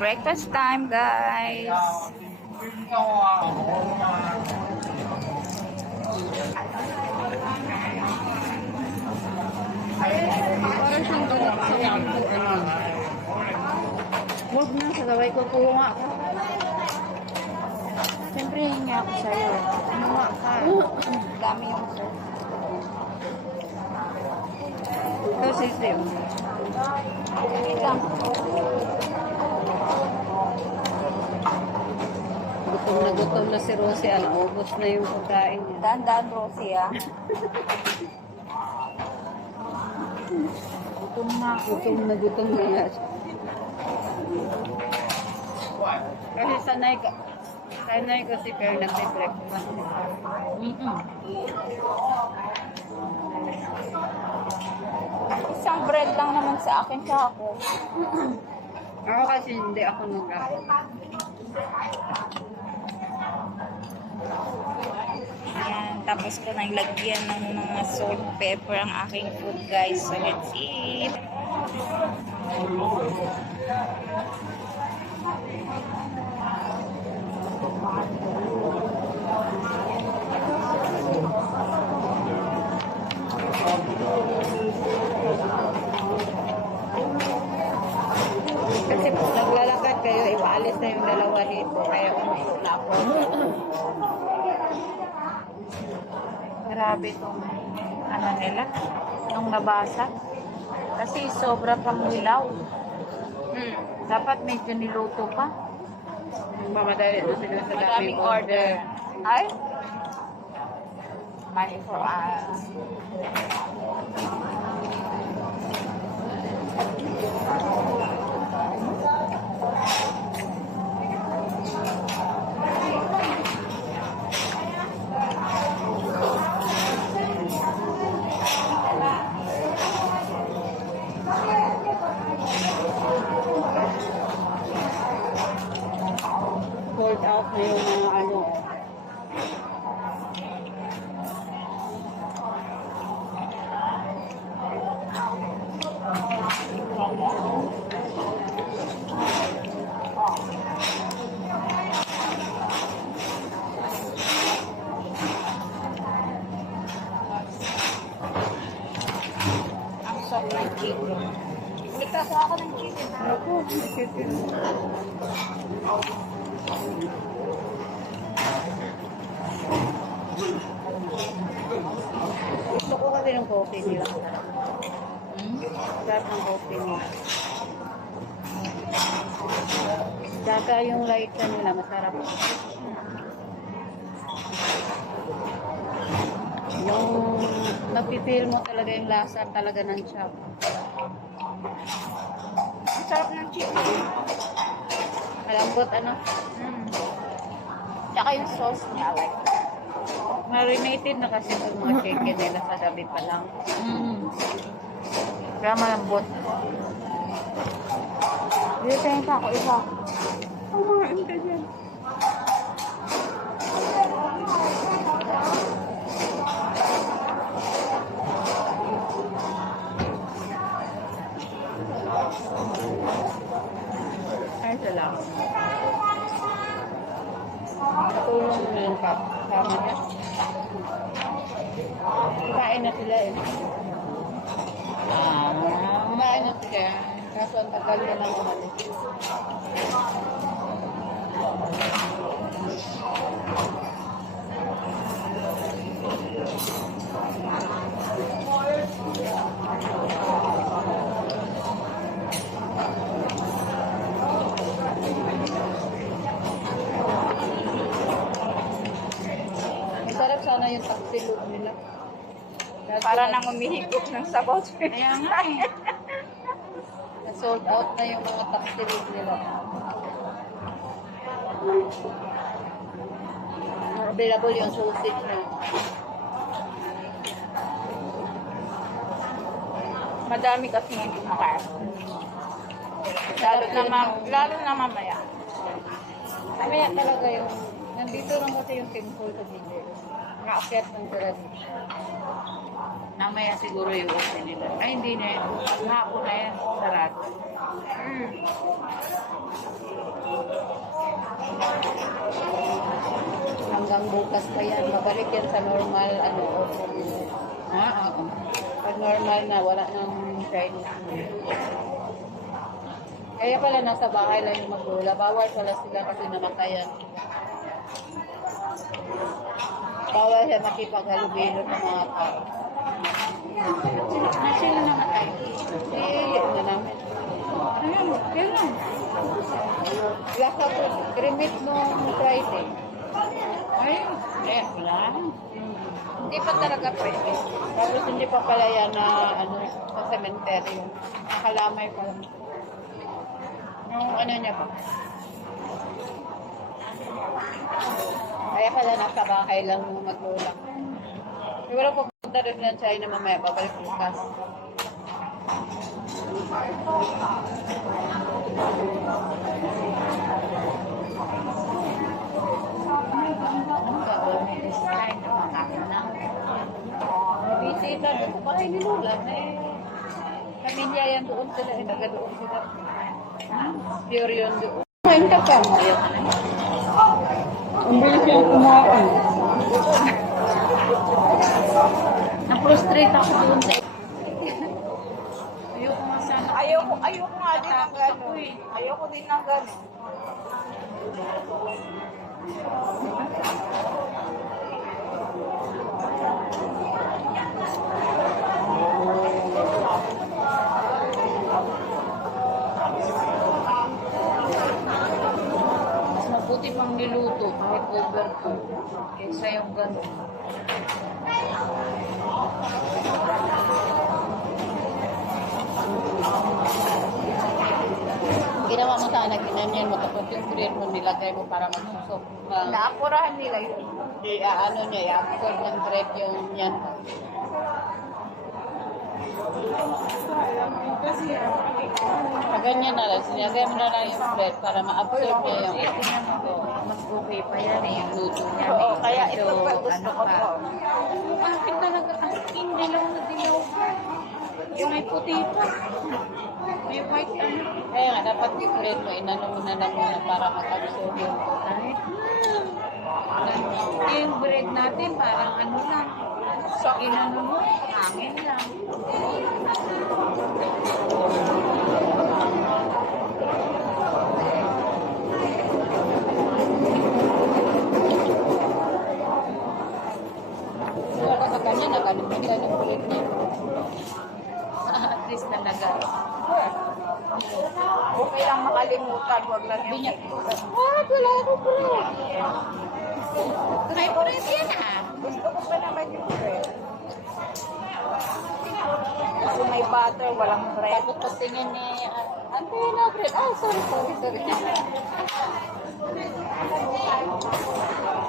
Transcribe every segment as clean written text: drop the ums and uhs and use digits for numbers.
Breakfast time, guys. Parang siyang galit sa yato. Huwag na, sagaway ko. Kuha nga ako. Siyempre, hingi ako sa'yo. Ano nga ka? Dami yung sir. Ito, sisim. Wait lang. Gutom na si Rosie. Ubos na yung pagkain niya. Daan-daan, Rosie, ah. Gutom na nga siya. Kasi sanay ko si Fer nagbe-breakfast. Isang bread lang naman sa akin, tsaka ako. Ako kasi hindi ako nag-aayos. Ayan, tapos ko nang lagyan ng mga salt, pepper ang aking food, guys. So, let's eat. Kasi naglalakad kayo, iwaalis na yung dalawa dito. Kaya umuula ako. Grabe itong ano nila, itong nabasa. Kasi sobra pang hilaw. Dapat medyo niluto pa. Mamadali na sila sa Madaming order. Ay? Money for us. Sold out na yung mga ano. Ang soft ng chicken. Ikaw ako ng chicken. Ako, chicken. Gusto ko kasi ng coffee nila. Sarap ng coffee nila. Saka yung light na nila, masarap. Yung napipil mo talaga yung lasa talaga ng chop. Ang sarap ng chicken. Malambot ano? Tsaka yung sauce niya, like, Marinated na kasi itong mga chicken nila sa gabi pa lang. kaya malambot. Dito tayo pa ako, isa. Kumain ka dyan. Ay, salamat. Natulong na yung kama niya. Kumain na sila eh. Kumain na sila. Kaso ang tagal na lang umalis. Masarap sana yung taksilog nila. Para nang umihigop ng sabaw. Kaya nga eh. Sold out na yung mga taksilog nila. Available yung sausage na. Madami kasi hindi makakain. Lalo na mamaya. Mamaya talaga yung, nandito lang kasi yung temple sa Bigay. Nakaakyat ng sila dito. Namaya siguro yung open nila. Ay, hindi na yun. Hapon na yan. Sarado. Hanggang bukas pa yan. Mabalik yan sa normal, ano, o kung Oo. pag normal na, wala nang Chinese. Kaya pala nasa bahay lang yung maglula. Bawal pala sila kasi namatayan. Bawal siya makipaghalubilo ng mga tao. Na sila namatay. Ano namin. Ayun, kailan? Lasa po, kremit nung Friday. Ayun. Eh, wala. Hindi pa talaga pwede. Tapos hindi pa pala yan na ano, sa cemetery. Nakalamay pa lang. Yung ano niya pa. Kaya pala nasa bahay lang maglulak. Siguro pupunta rin yan sa China mamaya, babalik bukas. Ang gagawin is kind of makakana. Bisita doon sa bahay ni Lola. Pamilya yan doon sila. Taga doon sila. Pure yun doon. Kumain ka pa. Ang bilis yung kumain. Na-frustrate ako doon sa ayoko nga sana. Ayoko nga din ng gano'n. Ayoko din ng gano'n. Mas mabuti pang niluto kahit overcook kaysa yung gano'n. Ginawa mo sana, ginanyan mo. Tapos yung cream mo, nilagay mo para magsusok. Naapurahan nila yun. Ano niya, i-absorb ng bread yung yan. Ganyan na lang. Sinagay mo na lang yung bread para ma-absorb niya yung Mas okay pa yan eh, yung luto niya. Oo, eh. kaya Medyo ito pa gusto ano ko pa. po. Bakit talaga ang skin dilaw na dilaw pa? Yung may puti pa. May white ano. Kaya nga, dapat yung bread mo, inano mo na lang muna para mag-absorb yung Kahit yung bread natin parang ano lang. So, inano mo, hangin lang. wala sa kanya, nakalimutan yung kulit niya. At least talaga. Okay lang makalimutan, huwag lang yung... Wala ako bread. May bread yan ah. Gusto ko pa naman yung bread. Kasi may butter, walang bread. Tapos patingin ni Ante na bread. Ah, sorry.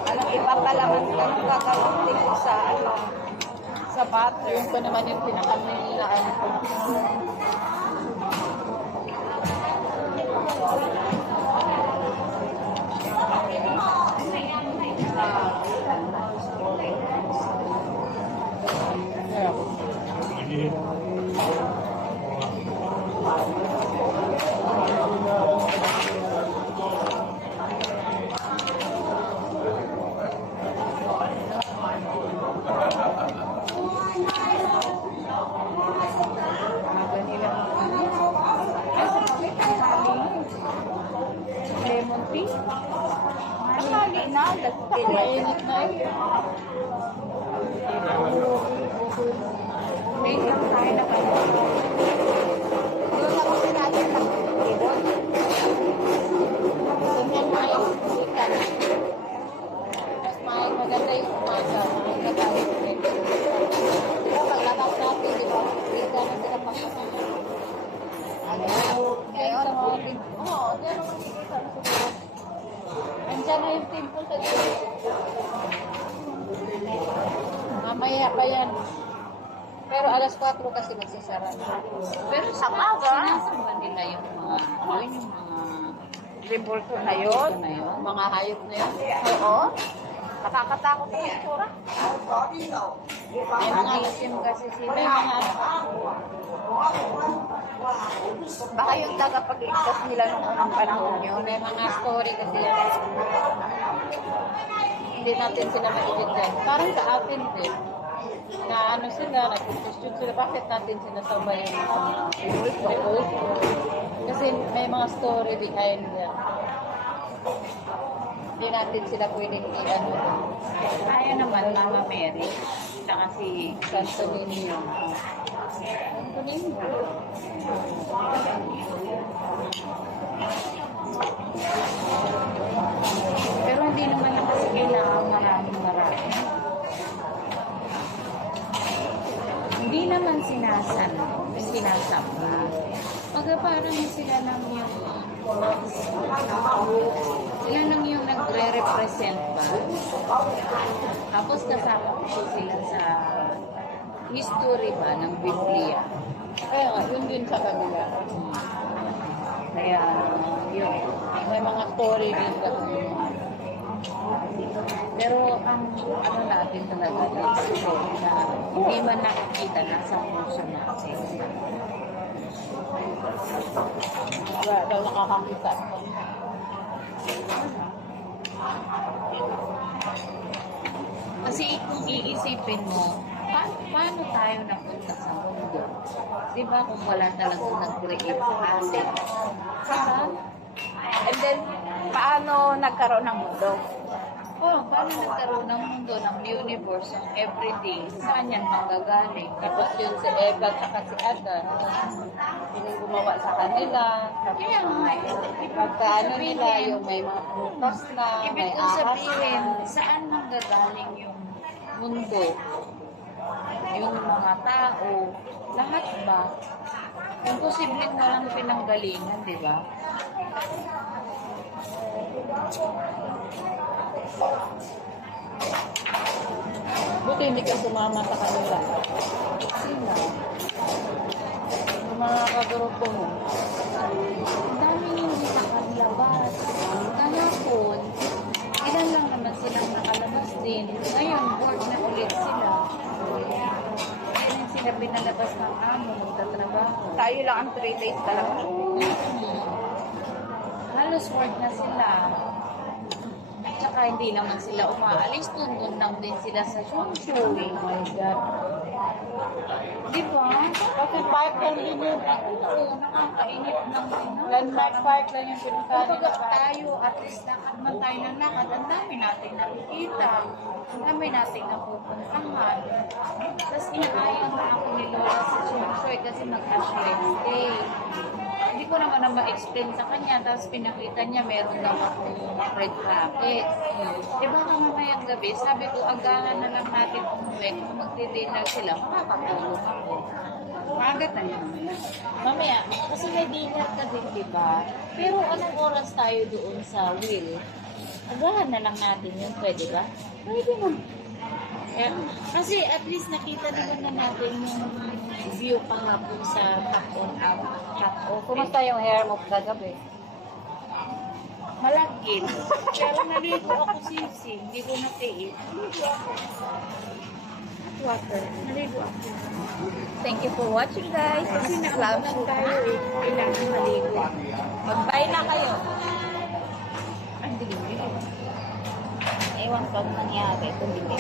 Anong iba pa lang ang gagawin ko sa ano, sa butter. Yun pa naman yung pinakamilaan ko. Lemon tea. Akali na, lagpili. Mainit na yun. May lang tayo na pala. Doon ako sinabi ng table. Ganyan na yung ikan. Mas maganda yung umaga. Maganda yung bread. Diba paglabas natin, diba? Ikan na sila pagkakasama. Ngayon, oo, diyan naman kita. Andiyan na yung temple sa dito. Mamaya pa yan. Pero alas 4 kasi magsasara. Pero sa Amaga. sinasamba nila yung mga, yun yung mga Revolto na yun. Ito na yun. Mga hayop na yun. Oo. Nakakatakot yung itsura. May mga, Isim kasi sila. may mga ano, Baka yung tagapagligtas nila nung unang panahon yun. may mga story kasi yan. Hindi natin sila maintindihan. Parang sa atin din. Na ano sila, nag-question sila, bakit natin sinasabayin may ulpo? Kasi may mga story behind yan. Hindi natin sila pwedeng i-ano. Tayo naman, Mama Mary. Tsaka si Santo Niño. Santo Niño. Pero hindi naman na kasi kailangan maraming marami. Hindi naman sinasamba. Pagka parang sila lang yung nagre-represent ba? Tapos kasama ko sila sa history ba ng Biblia. Kaya nga, yun din sa kanila. Kaya, yun. May mga story din kasi. Pero ang ano natin talaga is na hindi man nakikita na sa puso natin. Wala daw nakakakita. Kasi kung iisipin mo, paano tayo napunta sa mundo? Di ba kung wala talagang nag-create sa atin? Diba? And then, paano nagkaroon ng mundo? Oh, paano nagkaroon ng mundo, ng universe, ng everything? Saan yan manggagaling? Tapos yun si Eva at si Adan. Yung gumawa sa kanila. Kaya nga, Pagka ano nila, yung may mga prutas na, ibig may kong ahas sabihin, na. saan manggagaling yung mundo? Yung mga tao, lahat ba? Imposibleng walang pinanggalingan, di ba? Buti hindi ka sumama sa kanila. Sila. Yung mga kagrupo mo. Ang daming hindi nakalabas. Kahapon, ilan lang naman silang nakalabas din. Ngayon, bored na ulit sila. Kaya rin sila pinalabas ng amo, magtatrabaho. Tayo lang ang 3 days talaga. Halos bored na sila. Tsaka hindi naman sila umaalis. Doon lang din sila sa show. Oh my God. Di ba? Kasi park lang din yun. Oo, nakakainip ng Landmark park lang yung pinuntahan Kapag nila. tayo, at least lakad man tayo ng lakad, ang dami natin nakikita. Ang dami natin napupuntahan. Tapos inaayang na ako ni Lola sa Chimsoy kasi mag-Ash Wednesday. Hindi ko naman na ma-explain sa kanya. Tapos pinakita niya meron daw akong red packet. Di ba kamamayang gabi, sabi ko, agahan na lang natin umuwi. Kung magdi-dinner sila, makakatulog ako. Maaga tayo. Mamaya, kasi may dinner ka din, di ba? Pero anong oras tayo doon sa will? Agahan na lang natin yun, pwede ba? Pwede mo. Kasi at least nakita naman na natin yung view kahapon sa top off. Kumusta yung hair mo kagabi? Malagkit. Pero naligo ako sisi. Hindi ko natiis. Naligo ako. Water. Naligo ako. Thank you for watching, guys. Kasi This is Love nakunan Show. tayo eh. Kailangan maligo. Mag-bye na kayo. Ang dilim. Ewan ko anong nangyari. Kung hindi.